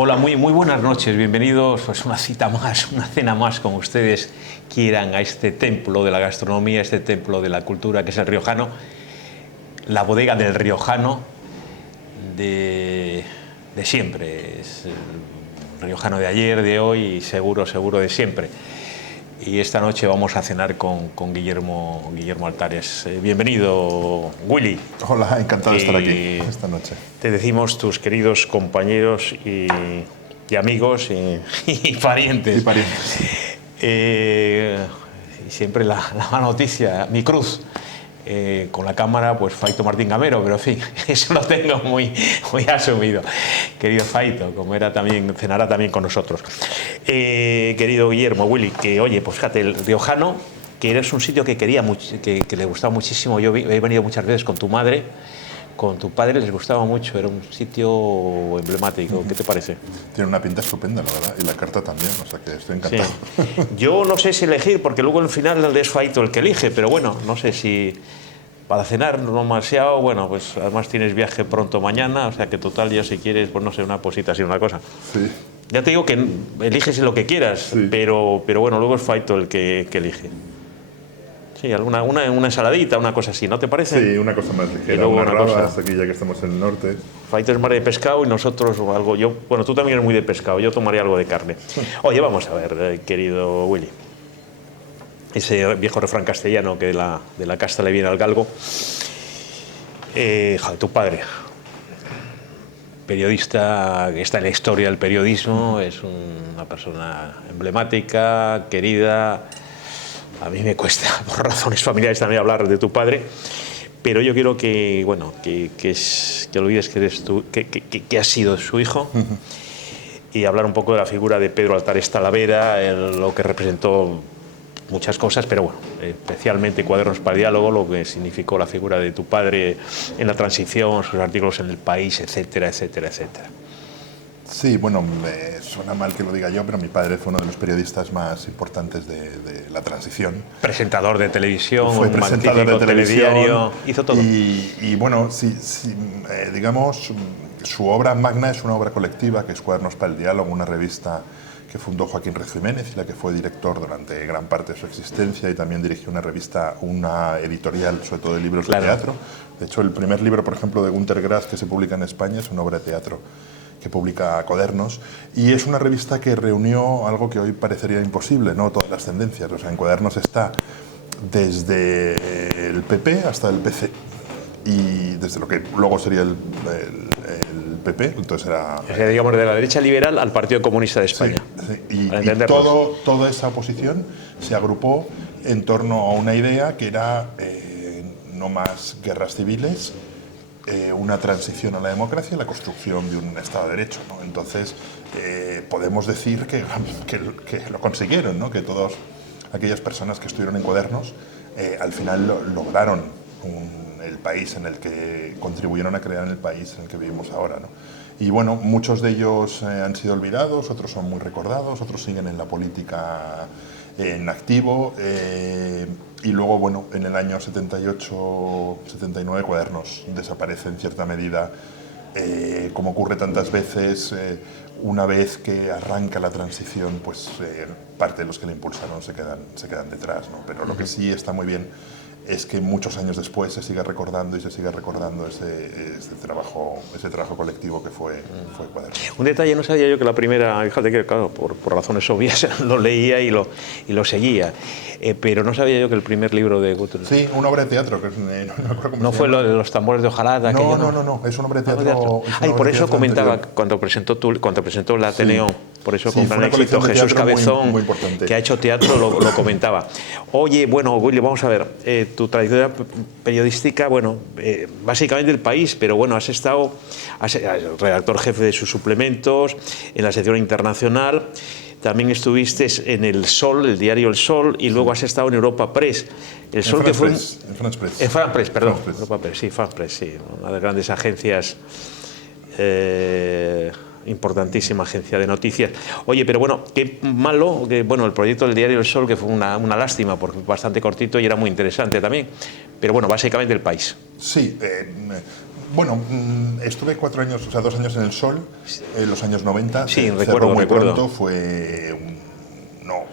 Hola, muy buenas noches, bienvenidos pues una cita más, una cena más, como ustedes quieran, a este templo de la gastronomía, este templo de la cultura que es el Riojano, la bodega del Riojano de siempre, es el riojano de ayer, de hoy y seguro de siempre. Y esta noche vamos a cenar con Guillermo Altares. Bienvenido, Willy. Hola, encantado de estar aquí esta noche. Te decimos tus queridos compañeros y amigos y parientes. Y parientes. Y siempre la mala noticia, mi cruz. Con la cámara, pues Faito Martín Gamero, pero en fin, eso lo tengo muy asumido. Querido Faito, cenará también con nosotros. Querido Guillermo, Willy, que oye, pues fíjate, el Riojano, que eres un sitio que quería que le gustaba muchísimo. Yo he venido muchas veces con tu madre, con tu padre, les gustaba mucho, era un sitio emblemático. ¿Qué te parece? Tiene una pinta estupenda, la verdad, y la carta también, o sea que estoy encantado. Sí. Yo no sé si elegir, porque luego al final es Faito el que elige, pero bueno, no sé si para cenar no demasiado, bueno, pues además tienes viaje pronto mañana, o sea que total ya si quieres, pues no sé, una posita así, una cosa. Sí. Ya te digo que eliges lo que quieras, sí. pero bueno, luego es Faito el que elige. Sí, una ensaladita, una cosa así, ¿no te parece? Sí, una cosa más ligera, y luego unas una rabas, cosa. aquí ya que estamos en el norte. Faito es más de pescado y nosotros algo. Bueno, tú también eres muy de pescado, yo tomaría algo de carne. Oye, vamos a ver, querido Willy. Ese viejo refrán castellano que de la casta le viene al galgo. Tu padre, periodista que está en la historia del periodismo, es una persona emblemática, querida. A mí me cuesta, por razones familiares, también hablar de tu padre, pero yo quiero que olvides que eres tú, que has sido su hijo, y hablar un poco de la figura de Pedro Altares Talavera, lo que representó muchas cosas, pero bueno, especialmente Cuadernos para el Diálogo, lo que significó la figura de tu padre en la transición, sus artículos en El País, etcétera, etcétera, etcétera. Sí, bueno, me suena mal que lo diga yo, pero mi padre fue uno de los periodistas más importantes de la transición. Presentador de televisión, fue presentador de televisión, telediario, hizo todo. Y bueno, digamos, su obra magna es una obra colectiva, que es Cuadernos para el Diálogo, una revista que fundó Joaquín Recio Jiménez y la que fue director durante gran parte de su existencia, y también dirigió una editorial, sobre todo de libros de teatro. De hecho, el primer libro, por ejemplo, de Günter Grass que se publica en España es una obra de teatro que publica Cuadernos, y es una revista que reunió algo que hoy parecería imposible, ¿no? Todas las tendencias. O sea, en Cuadernos está desde el PP hasta el PC, y desde lo que luego sería el PP, entonces era... O sea, digamos, de la derecha liberal al Partido Comunista de España. Sí. Y toda esa oposición se agrupó en torno a una idea que era no más guerras civiles, una transición a la democracia y la construcción de un Estado de Derecho, ¿no? Entonces, podemos decir que lo consiguieron, ¿no? Que todas aquellas personas que estuvieron en Cuadernos al final lograron el país en el que contribuyeron a crear el país en el que vivimos ahora, ¿no? Y bueno, muchos de ellos han sido olvidados, otros son muy recordados, otros siguen en la política en activo, y luego, bueno, en el año 78-79 Cuadernos desaparece en cierta medida, como ocurre tantas veces. Una vez que arranca la transición, pues parte de los que la impulsaron se quedan detrás, ¿no? Pero lo que sí está muy bien es que muchos años después se sigue recordando ese trabajo colectivo que fue Cuadernos. Un detalle, no sabía yo que la primera, fíjate que claro, por razones obvias lo leía y lo seguía, pero no sabía yo que el primer libro de Gutenberg... Sí, una obra de teatro, que no me acuerdo cómo ¿No se fue llama? lo de los tambores de Ojalata? No, es una obra de teatro. Y por eso comentaba, cuando presentó el Ateneo, por eso con gran éxito, Jesús Cabezón, muy importante, que ha hecho teatro, lo comentaba. Oye, bueno, Willy, vamos a ver, tu trayectoria periodística, bueno, básicamente El País, pero bueno, has sido redactor jefe de sus suplementos, en la sección internacional, también estuviste en El Sol, el diario El Sol, y luego has estado en Europa Press. El Sol que fue... En France Press. En France Press, perdón. Europa Press, sí, France Press, sí, una de las grandes agencias... importantísima agencia de noticias. Oye, pero bueno, qué malo que bueno, el proyecto del diario El Sol, que fue una lástima, porque bastante cortito y era muy interesante también. Pero bueno, básicamente El País. Sí, Bueno, estuve 4 años, o sea, 2 años en El Sol, en los años 90. Sí, cerró recuerdo, muy recuerdo. pronto, fue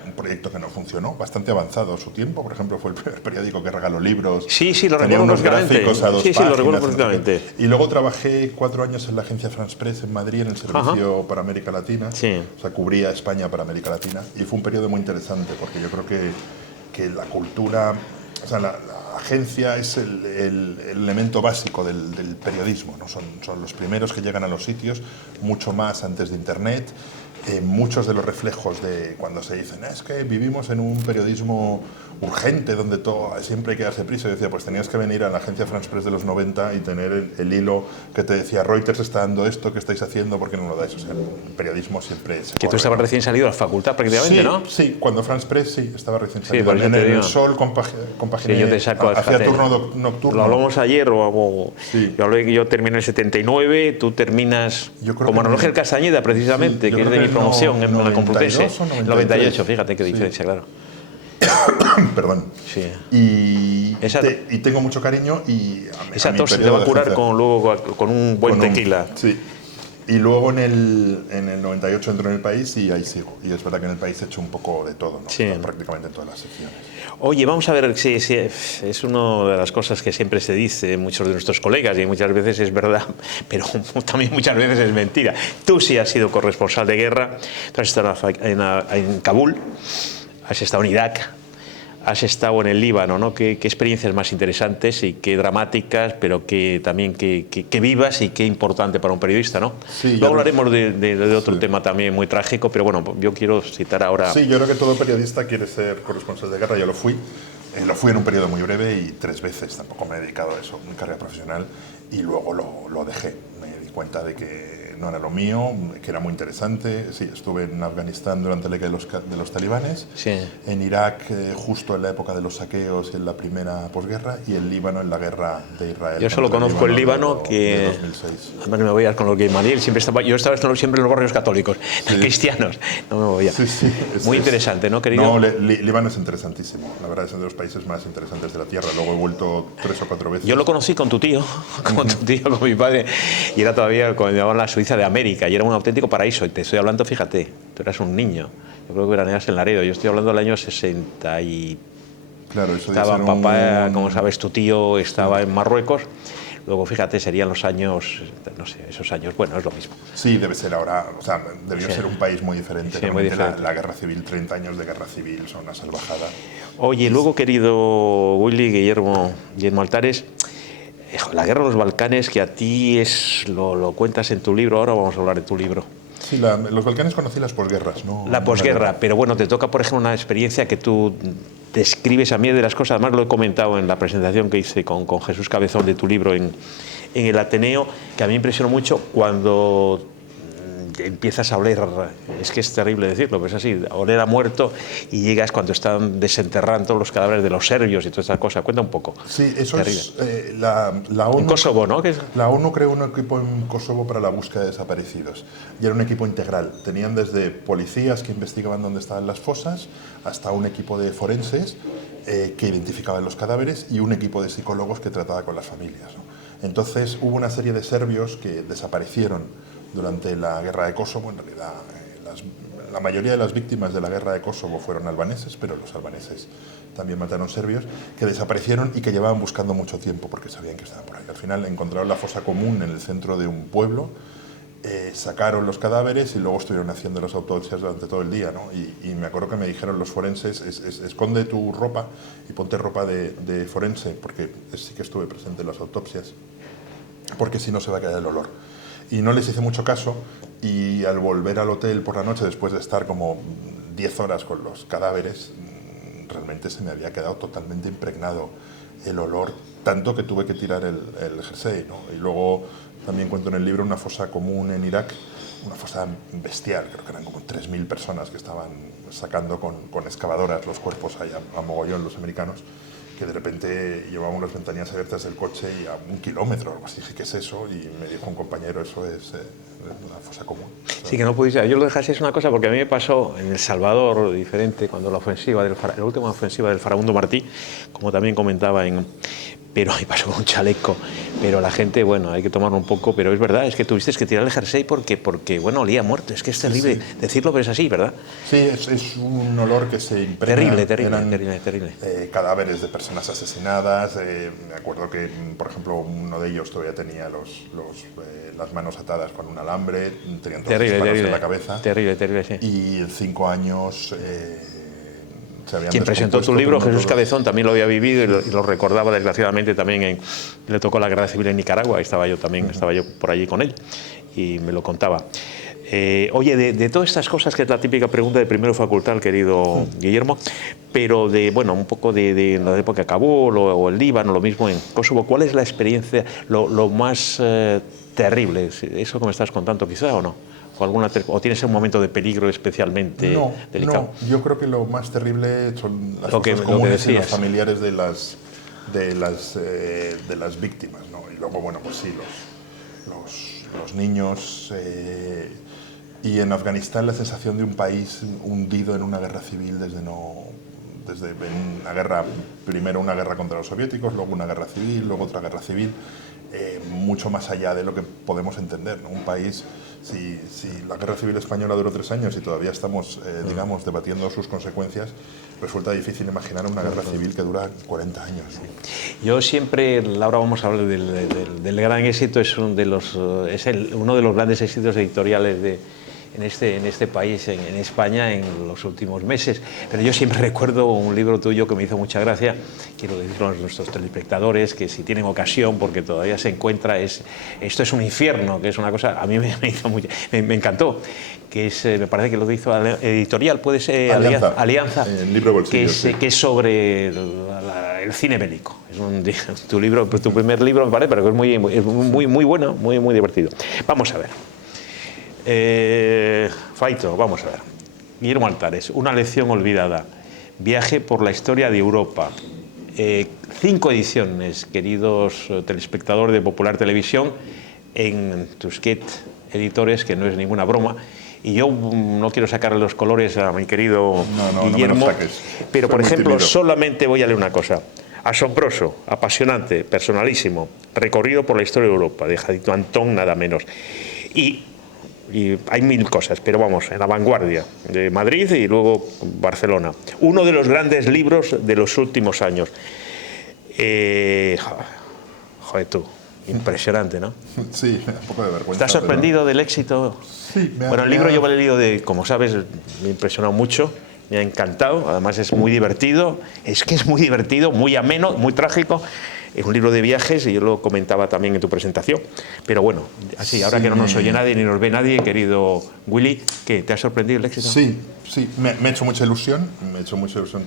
un proyecto que no funcionó, bastante avanzado su tiempo. Por ejemplo, fue el primer periódico que regaló libros. Sí, sí, lo tenía recuerdo unos perfectamente. gráficos a 2 Sí, sí, páginas. lo recuerdo no sé perfectamente. qué. Y luego trabajé 4 años en la agencia France Press en Madrid, en el servicio para América Latina. Sí. O sea, cubría España para América Latina. Y fue un periodo muy interesante, porque yo creo que la cultura, o sea, la agencia es el elemento básico del periodismo, ¿no? Son los primeros que llegan a los sitios, mucho más antes de Internet. Muchos de los reflejos de cuando se dicen es que vivimos en un periodismo urgente donde todo siempre hay que darse prisa. Yo decía, pues tenías que venir a la agencia France Press de los 90 y tener el hilo que te decía Reuters está dando esto, ¿qué estáis haciendo? ¿Por qué no lo dais? O sea, el periodismo siempre se Que tú corre, estabas ¿no? recién salido de la facultad prácticamente, Sí, ¿no? sí, cuando France Press sí, estaba recién Sí, salido. por eso En te El digo. Sol compaginé, Sí, yo te saco, hacía fíjate, turno nocturno. Lo hablamos ayer, Sí. yo terminé en el 79, tú terminas Yo creo como que Ángel Castañeda, precisamente, sí, yo que es creo de que mi promoción en la 92 Complutense. o 93. 98, fíjate qué Sí. diferencia, claro. Perdón. Sí. Y tengo mucho cariño y Esa mi tos se te periodo va a de curar agencia- luego con un buen con un- tequila. Sí. Y luego en el 98 entro en El País y ahí sigo. Y es verdad que en El País he hecho un poco de todo, ¿no? Sí. Está prácticamente en todas las secciones. Oye, vamos a ver, sí, es una de las cosas que siempre se dice muchos de nuestros colegas y muchas veces es verdad, pero también muchas veces es mentira. Tú sí has sido corresponsal de guerra, tú has estado en Kabul, has estado en Irak, has estado en el Líbano, ¿no? ¿Qué experiencias más interesantes y qué dramáticas, pero que también que vivas y qué importante para un periodista, ¿no? Sí, Luego hablaremos de otro sí. tema también muy trágico, pero bueno, yo quiero citar ahora... Sí, yo creo que todo periodista quiere ser corresponsal de guerra. Yo lo fui. Lo fui en un periodo muy breve y 3 veces. Tampoco me he dedicado a eso, mi carrera profesional. Y luego lo dejé. Me di cuenta de que no era lo mío, que era muy interesante. Sí, estuve en Afganistán durante la guerra de los talibanes. Sí. En Irak, justo en la época de los saqueos y en la primera posguerra. Y en Líbano, en la guerra de Israel. Yo solo contra conozco el Líbano, de que 2006. además no me voy a ir con lo que Maniel siempre estaba. Yo estaba siempre en los barrios católicos, Sí. cristianos. No me voy a. Sí, sí, Muy interesante, ¿no, querido? No, Líbano es interesantísimo. La verdad es uno de los países más interesantes de la Tierra. Luego he vuelto 3 o 4 veces. Yo lo conocí con tu tío, con mi padre, y era todavía cuando llamaban la Suiza de América, y era un auténtico paraíso. Y te estoy hablando, fíjate, tú eras un niño. Yo creo que veraneabas en Laredo. Yo estoy hablando del año 60 y... Claro, eso Estaba debe ser papá, como sabes, tu tío estaba en Marruecos. Luego, fíjate, serían los años, no sé, esos años, bueno, es lo mismo. Sí, debe ser ahora, o sea, debió Sí. ser un país muy diferente. Sí, muy Realmente diferente. La guerra civil, 30 años de guerra civil, son una salvajada. Oye, luego, querido Willy, Guillermo Altares, la guerra de los Balcanes, que a ti lo cuentas en tu libro, ahora vamos a hablar de tu libro. Sí, los Balcanes conocí las posguerras, ¿no? La posguerra, pero bueno, te toca, por ejemplo, una experiencia que tú describes a mí de las cosas, además lo he comentado en la presentación que hice con Jesús Cabezón de tu libro en el Ateneo, que a mí me impresionó mucho cuando empiezas a oler, es que es terrible decirlo, pero es así, a oler a muerto y llegas cuando están desenterrando los cadáveres de los serbios y toda esa cosa. Cuenta un poco. Sí, eso Terrible. es la ONU. En Kosovo, ¿no? La ONU creó un equipo en Kosovo para la búsqueda de desaparecidos y era un equipo integral. Tenían desde policías que investigaban dónde estaban las fosas hasta un equipo de forenses que identificaban los cadáveres y un equipo de psicólogos que trataba con las familias, ¿no? Entonces hubo una serie de serbios que desaparecieron durante la guerra de Kosovo. En realidad, la mayoría de las víctimas de la guerra de Kosovo fueron albaneses, pero los albaneses también mataron serbios, que desaparecieron y que llevaban buscando mucho tiempo porque sabían que estaban por ahí. Al final encontraron la fosa común en el centro de un pueblo, sacaron los cadáveres y luego estuvieron haciendo las autopsias durante todo el día, ¿no? Y me acuerdo que me dijeron los forenses, esconde tu ropa y ponte ropa de forense, porque sí que estuve presente en las autopsias, porque si no se va a quedar el olor. Y no les hice mucho caso y al volver al hotel por la noche, después de estar como 10 horas con los cadáveres, realmente se me había quedado totalmente impregnado el olor, tanto que tuve que tirar el jersey, ¿no? Y luego también cuento en el libro una fosa común en Irak, una fosa bestial, creo que eran como 3.000 personas que estaban sacando con excavadoras los cuerpos ahí a mogollón los americanos, que de repente llevábamos las ventanillas abiertas del coche y a 1 kilómetro, algo así. Dije, ¿qué es eso? Y me dijo un compañero, eso es una fosa común. O sea, Sí, que no pudiste. Yo lo dejé así, es una cosa, porque a mí me pasó en El Salvador diferente, cuando la última ofensiva del Farabundo Martí, como también comentaba pero y pasó con un chaleco, pero la gente, bueno, hay que tomarlo un poco, pero es verdad, es que tuviste que tirar el jersey porque bueno, olía a muerto, es que es terrible decirlo, pero es así, ¿verdad? Sí, es un olor que se impregna. Terrible. Cadáveres de personas asesinadas, me acuerdo que, por ejemplo, uno de ellos todavía tenía las manos atadas con un alambre, tenían todos los disparos en la cabeza. Terrible, sí. Y en 5 años... Quien presentó tu libro, Jesús Cabezón, también lo había vivido y lo recordaba desgraciadamente también. Le tocó la guerra civil en Nicaragua, estaba yo por allí con él y me lo contaba. Oye, de todas estas cosas, que es la típica pregunta de primero facultad, querido Guillermo, pero un poco de la época que acabó, o el Líbano, lo mismo en Kosovo, ¿cuál es la experiencia, lo más terrible? ¿Eso que me estás contando quizá o no? ¿O tienes un momento de peligro especialmente delicado? No, yo creo que lo más terrible son las cosas comunes en los familiares de las víctimas, ¿no? Y luego, bueno, pues sí, los niños. Y en Afganistán la sensación de un país hundido en una guerra civil desde una guerra, primero una guerra contra los soviéticos, luego una guerra civil, luego otra guerra civil, mucho más allá de lo que podemos entender, ¿no? Un país, si la guerra civil española duró 3 años y todavía estamos, digamos, debatiendo sus consecuencias, resulta difícil imaginar una guerra civil que dura 40 años, ¿no? Yo siempre, ahora vamos a hablar del gran éxito, es uno de los grandes éxitos editoriales en este país, en España, en los últimos meses. Pero yo siempre recuerdo un libro tuyo que me hizo mucha gracia, quiero decirlo a nuestros telespectadores, que si tienen ocasión, porque todavía se encuentra, esto es un infierno, que es una cosa, a mí me encantó, que me parece que lo hizo editorial, puede ser Alianza, el libro bolsillo, que es sobre el cine bélico. Es tu primer libro, me parece, pero que es muy bueno, muy divertido. Vamos a ver. Faito, vamos a ver. Guillermo Altares, Una lección olvidada, Viaje por la historia de Europa, 5 ediciones, queridos telespectadores de Popular Televisión, en Tusquets Editores, que no es ninguna broma. Y yo no quiero sacarle los colores a mi querido Guillermo, no me los saques. Pero por ejemplo, tímido. solamente voy a leer una cosa. Asombroso, apasionante, personalísimo, recorrido por la historia de Europa, de Jadito Antón, nada menos. Y hay 1000 cosas, pero vamos, en la vanguardia de Madrid y luego Barcelona. Uno de los grandes libros de los últimos años. Joder, tú, impresionante, ¿no? Sí, un poco de vergüenza. ¿Estás sorprendido del éxito? Sí, el libro yo lo he leído, como sabes, me ha impresionado mucho, me ha encantado, además es muy divertido, muy ameno, muy trágico. Es un libro de viajes y yo lo comentaba también en tu presentación. Pero bueno, así, ahora que no nos oye nadie ni nos ve nadie, querido Willy, ¿qué? ¿Te ha sorprendido el éxito? Sí, me ha hecho mucha ilusión,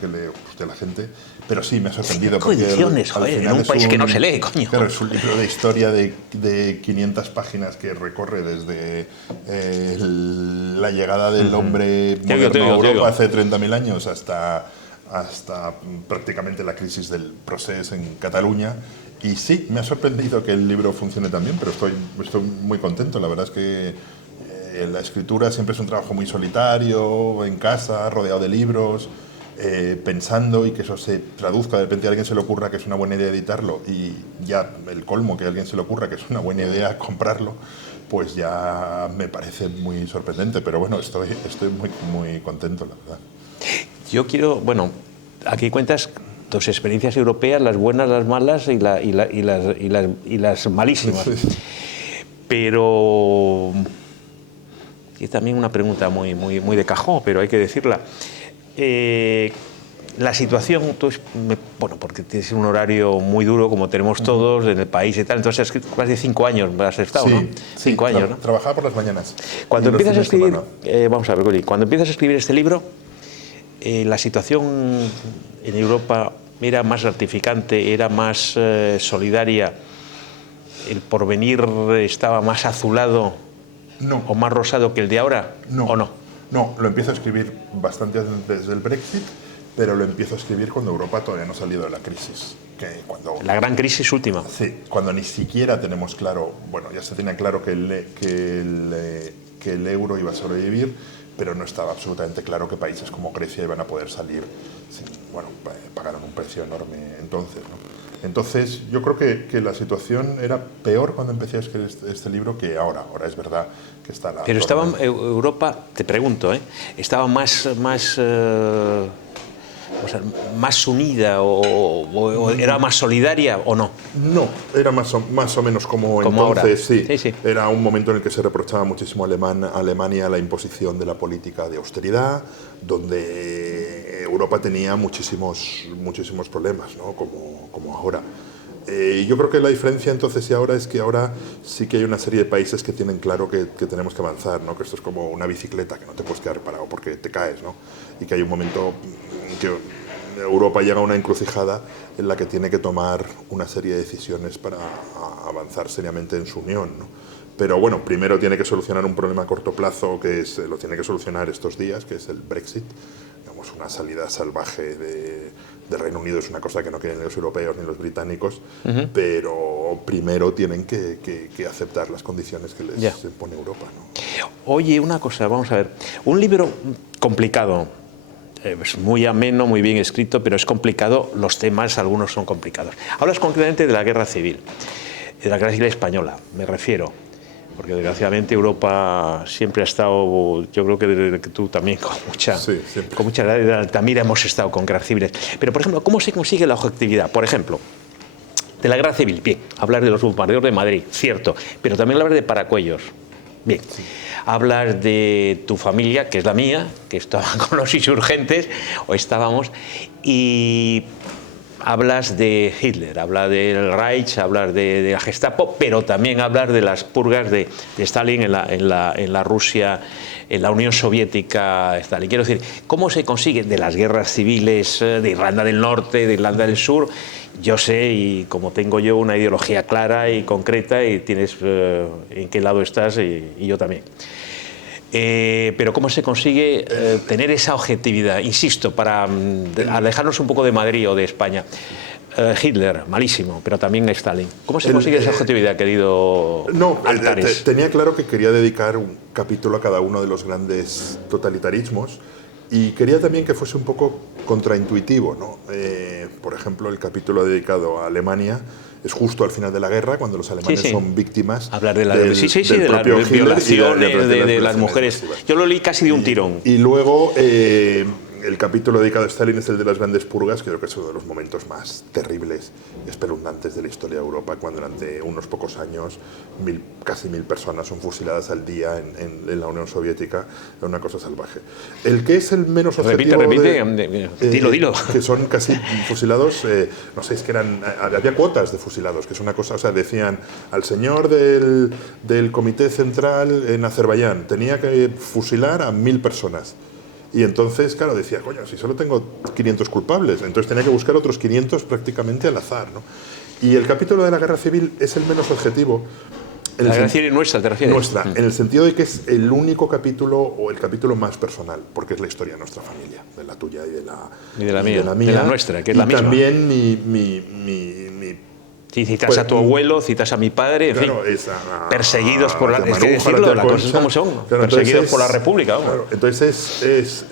que le guste a la gente, pero sí, me ha sorprendido. 5 ediciones, joder, en un país que no se lee, coño. Claro, es un libro de historia de 500 páginas que recorre desde la llegada del hombre moderno a Europa hace 30.000 años hasta prácticamente la crisis del Procés en Cataluña. Y sí, me ha sorprendido que el libro funcione tan bien, pero estoy muy contento. La verdad es que la escritura siempre es un trabajo muy solitario, en casa, rodeado de libros, pensando, y que eso se traduzca, de repente a alguien se le ocurra que es una buena idea editarlo, y ya el colmo, que a alguien se le ocurra que es una buena idea comprarlo, pues ya me parece muy sorprendente. Pero bueno, estoy muy contento, la verdad. Yo quiero, aquí cuentas tus experiencias europeas, las buenas, las malas y las malísimas. Sí. Pero y también una pregunta muy de cajón, pero hay que decirla. La situación, porque tienes un horario muy duro, como tenemos todos en el país y tal, entonces más de 5 años has estado, sí, ¿no? 5 años, ¿no? Trabajaba por las mañanas. Cuando empiezas a escribir, vamos a ver, Goli, cuando empiezas a escribir este libro, la situación en Europa era más gratificante, era más solidaria, el porvenir estaba más azulado o más rosado que el de ahora, ¿o no? No, lo empiezo a escribir bastante desde el Brexit, pero lo empiezo a escribir cuando Europa todavía no ha salido de la crisis. La gran crisis última. Sí, cuando ni siquiera tenemos claro, ya se tenía claro que el euro iba a sobrevivir, pero no estaba absolutamente claro que países como Grecia iban a poder salir sin, bueno, pagaron un precio enorme entonces, ¿no? Entonces, yo creo que la situación era peor cuando empecé a escribir este libro que ahora. Ahora es verdad que está la... Pero estaba Europa, te pregunto, ¿estaba más unida o era más solidaria o no? No, era más o menos como entonces, ahora. Sí. Sí. Era un momento en el que se reprochaba muchísimo a Alemania la imposición de la política de austeridad, donde Europa tenía muchísimos problemas, ¿no? Como ahora. Yo creo que la diferencia entonces y ahora es que ahora sí que hay una serie de países que tienen claro que tenemos que avanzar, ¿no? Que esto es como una bicicleta, que no te puedes quedar parado porque te caes, ¿no? Y que hay un momento en que Europa llega a una encrucijada en la que tiene que tomar una serie de decisiones para avanzar seriamente en su unión, ¿no? Pero bueno, primero tiene que solucionar un problema a corto plazo que lo tiene que solucionar estos días, que es el Brexit. Digamos, una salida salvaje de Reino Unido es una cosa que no quieren ni los europeos ni los británicos, pero primero tienen que aceptar las condiciones que les impone Europa, ¿no? Oye, una cosa, vamos a ver. Un libro complicado, es muy ameno, muy bien escrito, pero es complicado, los temas, algunos son complicados. Hablas concretamente de la guerra civil, de la guerra civil española, me refiero. Porque desgraciadamente Europa siempre ha estado, yo creo que desde que tú también, con mucha edad de Altamira hemos estado con guerras civiles. Pero, por ejemplo, ¿cómo se consigue la objetividad? Por ejemplo, de la guerra civil, bien, hablar de los bombardeos de Madrid, cierto, pero también hablar de Paracuellos, bien. Sí. Hablas de tu familia, que es la mía, que estaba con los insurgentes, o estábamos, y hablas de Hitler, hablas del Reich, hablas de la Gestapo, pero también hablas de las purgas de Stalin en la Rusia, en la Unión Soviética. Stalin. Quiero decir, ¿cómo se consigue de las guerras civiles de Irlanda del Norte, de Irlanda del Sur? Yo sé, y como tengo yo una ideología clara y concreta, y tienes en qué lado estás, y yo también. Pero ¿cómo se consigue tener esa objetividad? Insisto, para alejarnos un poco de Madrid o de España. Hitler, malísimo, pero también Stalin. ¿Cómo se consigue esa objetividad, querido Altares? Tenía claro que quería dedicar un capítulo a cada uno de los grandes totalitarismos y quería también que fuese un poco contraintuitivo, ¿no? Por ejemplo, el capítulo dedicado a Alemania es justo al final de la guerra, cuando los alemanes son víctimas hablar de las violaciones de las mujeres. Yo lo leí casi de un tirón. Y luego el capítulo dedicado a Stalin es el de las grandes purgas, que creo que es uno de los momentos más terribles y espeluznantes de la historia de Europa, cuando durante unos pocos años casi 1000 personas son fusiladas al día en la Unión Soviética. Era una cosa salvaje. El que es el menos objetivo... Repite, dilo. Que son casi fusilados, no sé, es que había cuotas de fusilados, que es una cosa, o sea, decían al señor del Comité Central en Azerbaiyán tenía que fusilar a 1000 personas. Y entonces, claro, decía, coño, si solo tengo 500 culpables, entonces tenía que buscar otros 500 prácticamente al azar, ¿no? Y el capítulo de la guerra civil es el menos objetivo. La guerra civil nuestra, ¿te refieres? Nuestra, en el sentido de que es el único capítulo o el capítulo más personal, porque es la historia de nuestra familia, de la tuya y de la mía. De la nuestra, que es la misma. Y también mi Sí, citas a tu abuelo, citas a mi padre, en claro, fin, perseguidos por la... Es que decirlo, las cosas como son, claro, perseguidos por la República. Vamos. Claro, entonces es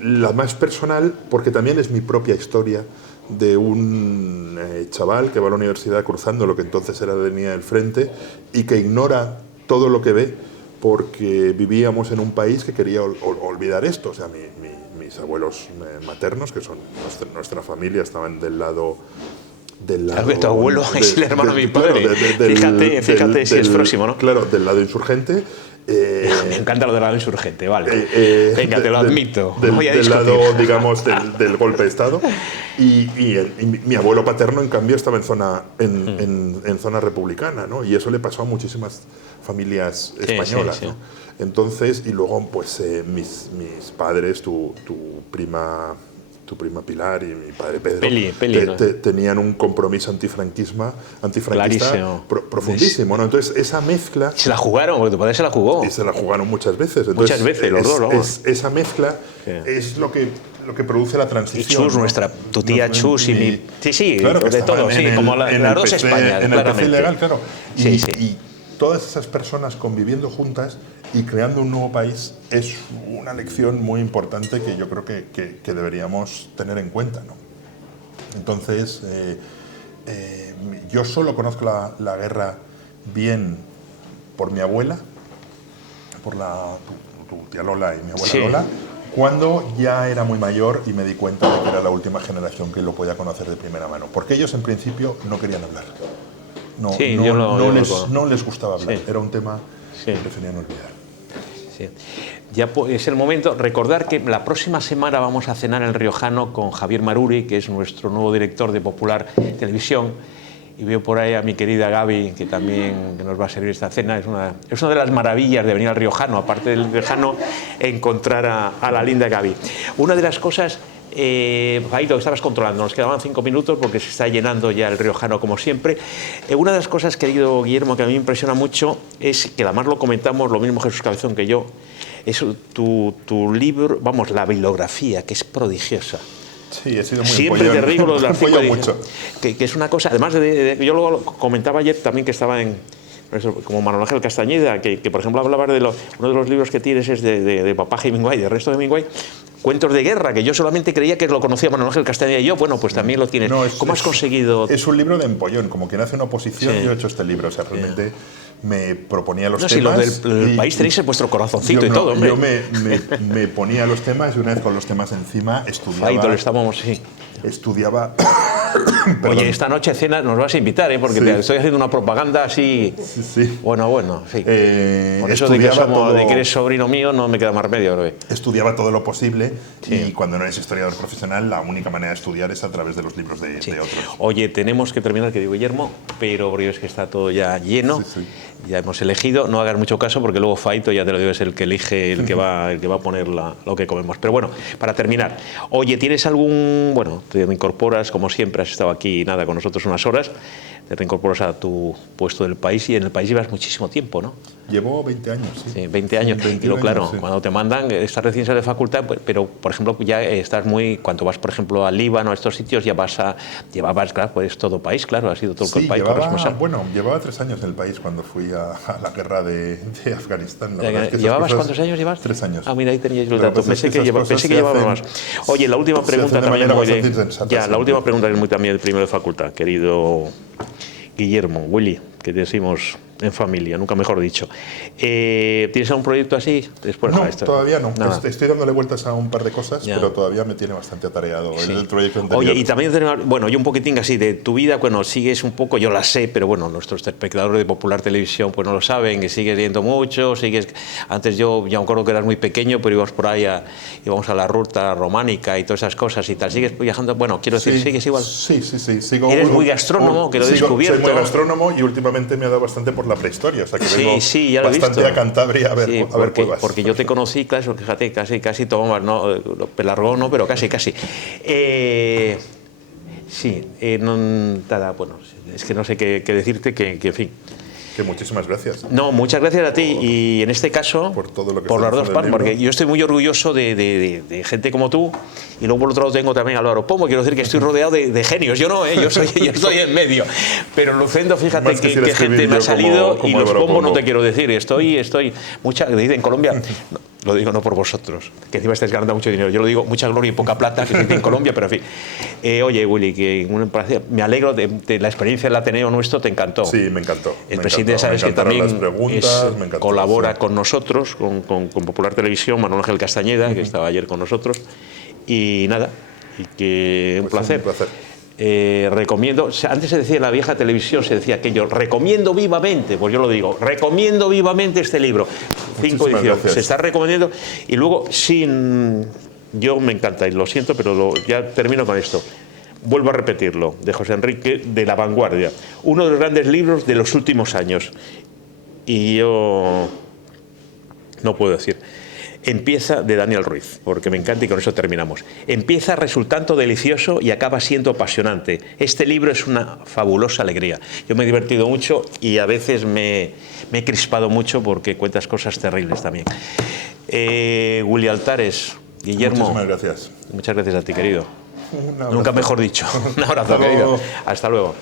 la más personal, porque también es mi propia historia de un chaval que va a la universidad cruzando lo que entonces era la línea del frente y que ignora todo lo que ve porque vivíamos en un país que quería olvidar esto. O sea, mis abuelos maternos, que son nuestra familia, estaban del lado... Claro que tu abuelo es el hermano de mi padre. Claro, fíjate si es próximo, ¿no? Claro, del lado insurgente. Me encanta lo del lado insurgente, vale. Venga, te lo admito. Del lado, digamos, del golpe de Estado. Y mi abuelo paterno, en cambio, estaba en zona republicana, ¿no? Y eso le pasó a muchísimas familias españolas, ¿no? Entonces, y luego, pues, mis padres, tu prima Pilar y mi padre Pedro tenían un compromiso antifranquista profundísimo, ¿no? Entonces esa mezcla... Se la jugaron, porque tu padre se la jugó. Y se la jugaron muchas veces. Entonces, muchas veces, los dos. Esa mezcla es lo que produce la transición. Y Chus, ¿no? Tu tía Chus y mi... Sí, claro, de todo, sí, como las dos Españas, en el PC legal, claro. todas esas personas conviviendo juntas y creando un nuevo país es una lección muy importante que yo creo que deberíamos tener en cuenta, ¿no? Entonces, yo solo conozco la guerra bien por mi abuela, por tu tía Lola y mi abuela Lola, cuando ya era muy mayor y me di cuenta de que era la última generación que lo podía conocer de primera mano. Porque ellos en principio no querían hablar. No les gustaba hablar. Era un tema que preferían olvidar. Sí. Ya es el momento. Recordar que la próxima semana vamos a cenar en El Riojano con Javier Maruri, que es nuestro nuevo director de Popular Televisión. Y veo por ahí a mi querida Gaby, que también nos va a servir esta cena. Es una de las maravillas de venir al Riojano, aparte del Riojano, encontrar a la linda Gaby. Una de las cosas, Faito, estabas controlando, nos quedaban 5 minutos porque se está llenando ya el Riojano como siempre. Una de las cosas, querido Guillermo, que a mí me impresiona mucho, es que además lo comentamos, lo mismo Jesús Cabezón que yo, es tu libro, vamos, la bibliografía, que es prodigiosa. Sí, he sido muy siempre te río lo de las 5 mucho. Que es una cosa, además yo lo comentaba ayer también que estaba como Manuel Ángel Castañeda, que por ejemplo hablaba de uno de los libros que tienes es de Papá Hemingway, del resto de Hemingway, Cuentos de guerra, que yo solamente creía que lo conocía Manuel Ángel Castañeda y yo, bueno, pues también lo tienes. ¿Cómo has conseguido? Es un libro de empollón, como quien hace una oposición, yo he hecho este libro, o sea, realmente me proponía los temas. Si lo del país tenéis en vuestro corazoncito y todo, hombre. Yo me ponía los temas y una vez con los temas encima estudiaba. Faito, estábamos, estudiaba. Oye, esta noche cena nos vas a invitar, porque te estoy haciendo una propaganda así. Sí. Bueno, sí. Por eso de que eres sobrino mío no me queda más remedio, creo. Estudiaba todo lo posible y cuando no eres historiador profesional, la única manera de estudiar es a través de los libros de otros. Oye, tenemos que terminar, que digo Guillermo, pero es que está todo ya lleno. Ya hemos elegido, no hagas mucho caso porque luego Faito, ya te lo digo, es el que elige, el que va a poner lo que comemos. Pero bueno, para terminar, oye, ¿tienes algún, te incorporas, como siempre, has estado aquí con nosotros unas horas, te reincorporas a tu puesto del país y en el país llevas muchísimo tiempo, ¿no? Llevo 20 años, sí. 20 años. Y claro, cuando te mandan, estás recién salido de facultad, pero por ejemplo, ya estás cuando vas, por ejemplo, al Líbano, a estos sitios, ya llevabas, claro, pues todo país, claro, ha sido todo el país. Llevaba 3 años en el país cuando fui a la guerra de Afganistán. ¿Llevabas cuántos años llevas? 3 años. Ah, mira, ahí teníais los datos. Pensé que llevaba más. Oye, la última pregunta también la última pregunta es muy también del primero de facultad, querido Guillermo, Willy, que te decimos en familia, nunca mejor dicho. ¿Tienes algún proyecto así? Después, no, todavía no. Estoy dándole vueltas a un par de cosas, pero todavía me tiene bastante atareado el proyecto anterior. Oye, y también, yo un poquitín así de tu vida, sigues un poco, yo la sé, pero nuestros espectadores de Popular Televisión pues no lo saben, que sigues leyendo mucho, antes yo ya me acuerdo que eras muy pequeño, pero íbamos por ahí, íbamos a la ruta románica y todas esas cosas y tal. ¿Sigues viajando? Quiero decir, ¿sigues igual? Sí. Eres muy gastrónomo, que lo he descubierto. Soy muy gastrónomo y últimamente me ha dado bastante por la prehistoria, o sea que vengo ya lo bastante a Cantabria a ver cuevas. Porque yo te conocí, claro, fíjate, casi tomabas, ¿no? Pelargón, no, pero casi. Es que no sé qué decirte, que en fin. Que muchísimas gracias. No, muchas gracias a ti y en este caso por todo lo que por las dos partes, porque yo estoy muy orgulloso de gente como tú y luego por otro lado tengo también a Álvaro Pombo. Quiero decir que estoy rodeado de genios. Yo no, yo estoy en medio. Pero Lucendo, fíjate que gente me ha salido y los Pombo no te quiero decir. Estoy en Colombia. Lo digo no por vosotros, que encima estáis ganando mucho dinero. Yo lo digo, mucha gloria y poca plata, que se dice en Colombia, pero en fin. Oye, Willy, me alegro de la experiencia del Ateneo nuestro, te encantó. Sí, me encantó. El presidente, sabes que también colabora con nosotros, con Popular Televisión, Manuel Ángel Castañeda, que estaba ayer con nosotros. Y nada, un placer. Recomiendo, antes se decía en la vieja televisión, se decía que yo recomiendo vivamente, pues yo lo digo, recomiendo vivamente este libro. 5 ediciones, se está recomendando. Y luego, yo me encanta, y lo siento, pero ya termino con esto. Vuelvo a repetirlo, de José Enrique, de La Vanguardia, uno de los grandes libros de los últimos años. Y yo no puedo decir. Empieza de Daniel Ruiz, porque me encanta y con eso terminamos. Empieza resultando delicioso y acaba siendo apasionante. Este libro es una fabulosa alegría. Yo me he divertido mucho y a veces me he crispado mucho porque cuentas cosas terribles también. Willy Altares, Guillermo. Muchísimas gracias. Muchas gracias a ti, querido. Nunca mejor dicho. Un abrazo, querido. Hasta luego.